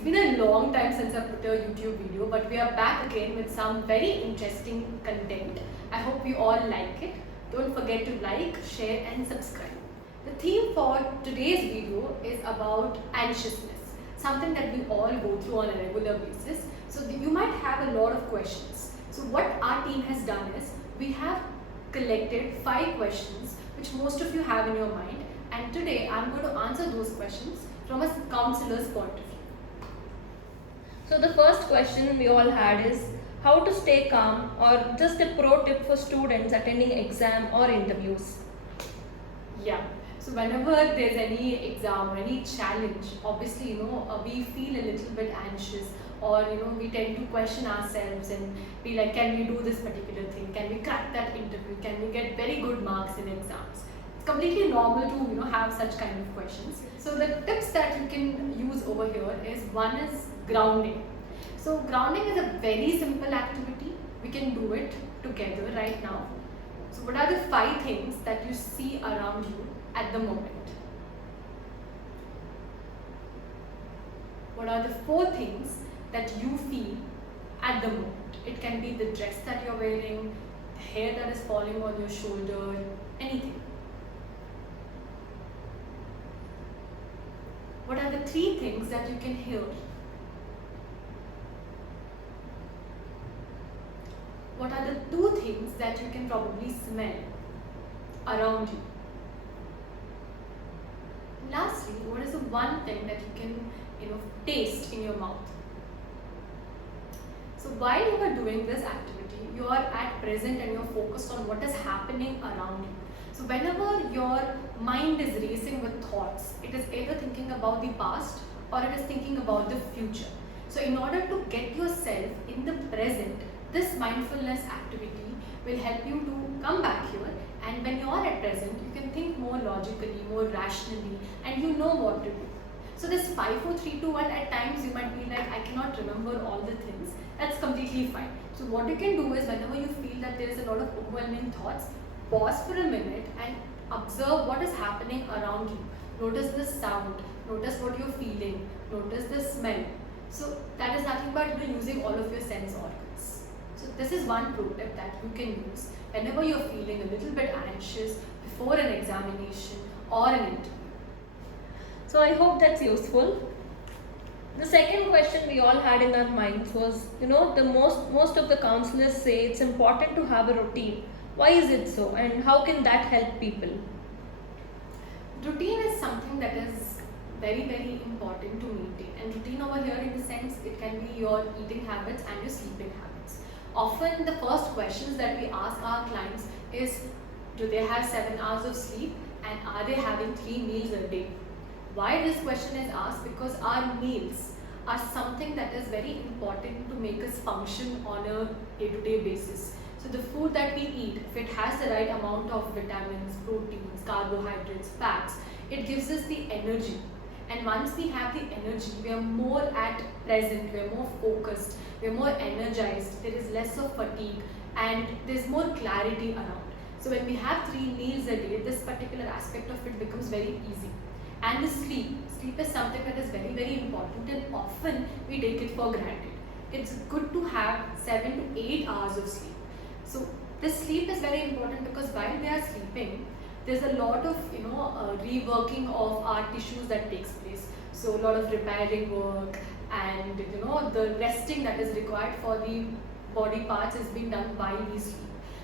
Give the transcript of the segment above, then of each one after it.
it's been a long time since I put a YouTube video, but we are back again with some very interesting content. I hope you all like it. Don't forget to like, share and subscribe. The theme for today's video is about anxiousness, something that we all go through on a regular basis. So you might have a lot of questions. So what our team has done is, we have collected 5 questions which most of you have in your mind, and today I'm going to answer those questions from a counselor's point of view. So the first question we all had is how to stay calm, or just a pro tip for students attending exam or interviews. Yeah. So whenever there's any exam or any challenge, obviously, we feel a little bit anxious, or, we tend to question ourselves and be like, can we do this particular thing? Can we crack that interview? Can we get very good marks in exams? It's completely normal to, have such kind of questions. So the tips that you can use over here is, one is grounding. So grounding is a very simple activity. We can do it together right now. So what are the 5 things that you see around you at the moment? What are the 4 things that you feel at the moment? It can be the dress that you're wearing, the hair that is falling on your shoulder, anything. What are the 3 things that you can hear? What are the 2 things that you can probably smell around you? Lastly, what is the 1 thing that you can, taste in your mouth? So while you are doing this activity, you are at present and you're focused on what is happening around you. So whenever your mind is racing with thoughts, it is either thinking about the past or it is thinking about the future. So in order to get yourself in the present, this mindfulness activity will help you to come back here, and when you are at present, you can think more logically, more rationally, and you know what to do. So this 5, 4, 3, 2, 1, at times you might be like, I cannot remember all the things. That's completely fine. So what you can do is, whenever you feel that there is a lot of overwhelming thoughts, pause for a minute and observe what is happening around you. Notice the sound, notice what you're feeling, notice the smell. So that is nothing but using all of your sense organs. So this is one pro tip that you can use whenever you're feeling a little bit anxious before an examination or an interview. So I hope that's useful. The second question we all had in our minds was, the most of the counselors say it's important to have a routine. Why is it so, and how can that help people? Routine is something that is very, very important to maintain. And routine over here, in the sense, it can be your eating habits and your sleeping habits. Often the first questions that we ask our clients is, do they have 7 hours of sleep, and are they having 3 meals a day? Why this question is asked? Because our meals are something that is very important to make us function on a day-to-day basis. So the food that we eat, if it has the right amount of vitamins, proteins, carbohydrates, fats, it gives us the energy. And once we have the energy, we are more at present, we are more focused, we are more energized, there is less of fatigue, and there's more clarity around. So when we have 3 meals a day, this particular aspect of it becomes very easy. And the sleep is something that is very, very important, and often we take it for granted. It's good to have 7 to 8 hours of sleep. So this sleep is very important, because while we are sleeping, there's a lot of reworking of our tissues that takes place. So a lot of repairing work, and the resting that is required for the body parts is being done while we sleep.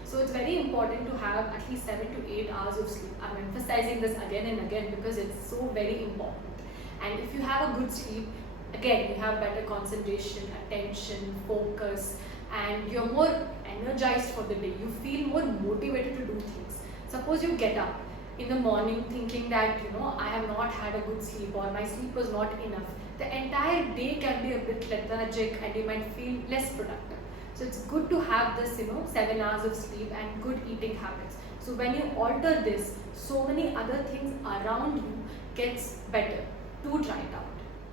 So it's very important to have at least 7 to 8 hours of sleep. I'm emphasizing this again and again because it's so very important. And if you have a good sleep, again, you have better concentration, attention, focus, and you're more energized for the day. You feel more motivated to do things. Suppose you get up in the morning thinking that, I have not had a good sleep, or my sleep was not enough. The entire day can be a bit lethargic and you might feel less productive. So it's good to have this, 7 hours of sleep and good eating habits. So when you alter this, so many other things around you gets better. Do try it out.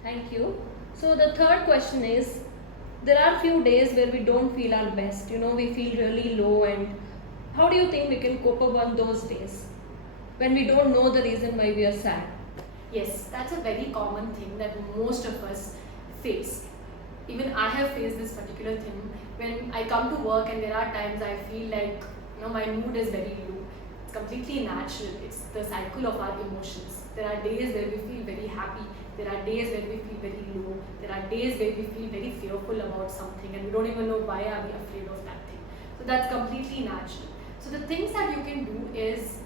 Thank you. So the third question is, there are few days where we don't feel our best, we feel really low, and how do you think we can cope up on those days when we don't know the reason why we are sad? Yes, that's a very common thing that most of us face. Even I have faced this particular thing. When I come to work and there are times I feel like my mood is very low. It's completely natural. It's the cycle of our emotions. There are days where we feel very happy. There are days where we feel very low. There are days where we feel very fearful about something and we don't even know why are we afraid of that thing. So that's completely natural. So the things that you can do is,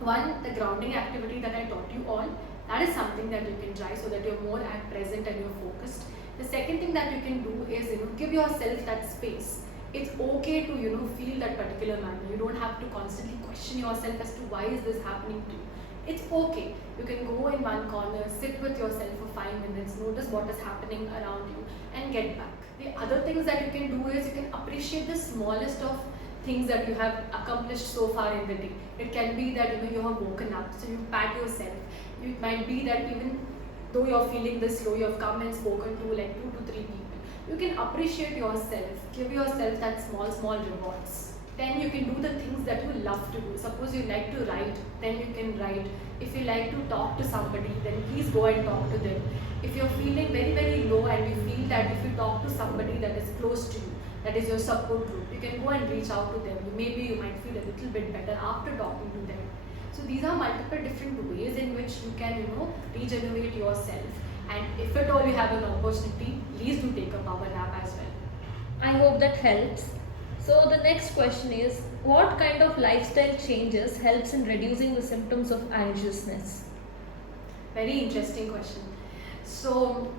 one, the grounding activity that I taught you all. That is something that you can try so that you're more at present and you're focused. The second thing that you can do is give yourself that space. It's okay to feel that particular manner. You don't have to constantly question yourself as to why is this happening to you. It's okay. You can go in one corner, sit with yourself for 5 minutes, notice what is happening around you and get back. The other things that you can do is you can appreciate the smallest of things that you have accomplished so far in the day. It can be that you have woken up, so you pat yourself. It might be that even though you're feeling this low, you have come and spoken to like 2 to 3 people. You can appreciate yourself, give yourself that small rewards. Then you can do the things that you love to do. Suppose you like to write, then you can write. If you like to talk to somebody, then please go and talk to them. If you're feeling very low and you feel that if you talk to somebody that is close to you, that is your support group, you can go and reach out to them. Maybe you might feel a little bit better after talking to them. So these are multiple different ways in which you can regenerate yourself. And if at all you have an opportunity, please do take a power nap as well. I hope that helps. So the next question is, what kind of lifestyle changes helps in reducing the symptoms of anxiousness? Very interesting question. So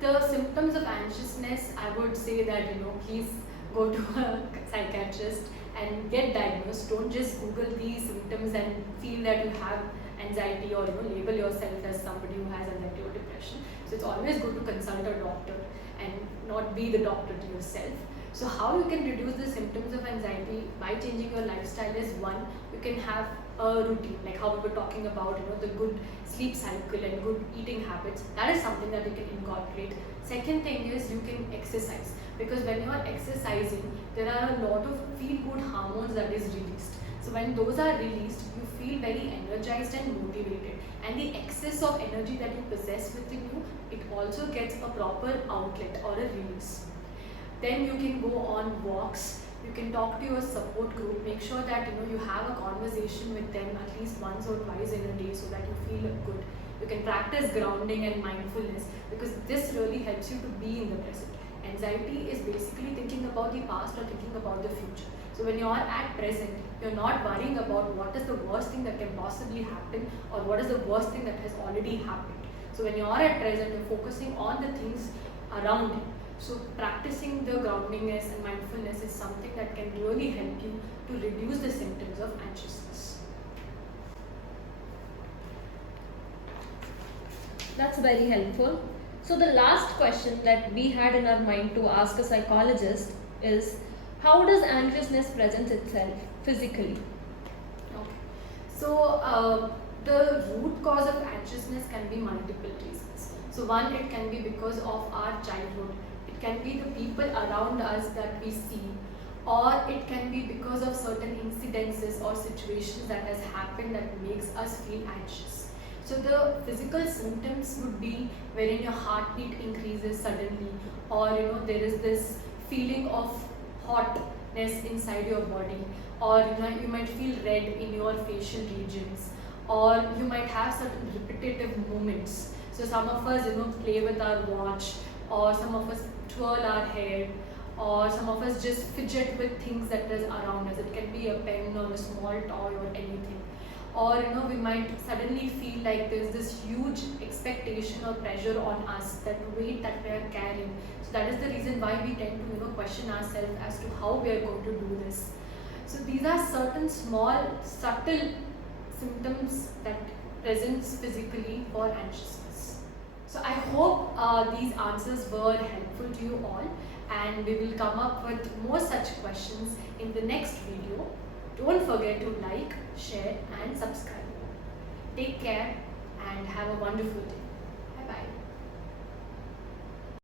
the symptoms of anxiousness, I would say that please go to a psychiatrist and get diagnosed. Don't just Google these symptoms and feel that you have anxiety or label yourself as somebody who has anxiety or depression. So it's always good to consult a doctor and not be the doctor to yourself. So how you can reduce the symptoms of anxiety by changing your lifestyle is, one, you can have a routine, like how we were talking about the good sleep cycle and good eating habits. That is something that you can incorporate. Second thing is you can exercise, because when you are exercising, there are a lot of feel-good hormones that is released. So when those are released, you feel very energized and motivated, and the excess of energy that you possess within you, it also gets a proper outlet or a release. Then you can go on walks, you can talk to your support group, make sure that you have a conversation with them at least once or twice in a day so that you feel good. You can practice grounding and mindfulness, because this really helps you to be in the present. Anxiety is basically thinking about the past or thinking about the future. So when you are at present, you're not worrying about what is the worst thing that can possibly happen or what is the worst thing that has already happened. So when you are at present, you're focusing on the things around you. So practicing the groundingness and mindfulness is something that can really help you to reduce the symptoms of anxiousness. That's very helpful. So the last question that we had in our mind to ask a psychologist is, how does anxiousness present itself physically? Okay. So the root cause of anxiousness can be multiple reasons. So one, it can be because of our childhood. It can be the people around us that we see, or it can be because of certain incidences or situations that has happened that makes us feel anxious. So the physical symptoms would be wherein your heartbeat increases suddenly, or there is this feeling of hotness inside your body, or you might feel red in your facial regions, or you might have certain repetitive movements. So some of us play with our watch, or some of us twirl our hair, or some of us just fidget with things that is around us. It can be a pen or a small toy or anything. Or we might suddenly feel like there's this huge expectation or pressure on us, that weight that we are carrying. So that is the reason why we tend to question ourselves as to how we are going to do this. So these are certain small, subtle symptoms that presents physically for anxiousness. So I hope these answers were helpful to you all, and we will come up with more such questions in the next video. Don't forget to like, share and subscribe. Take care and have a wonderful day. Bye bye.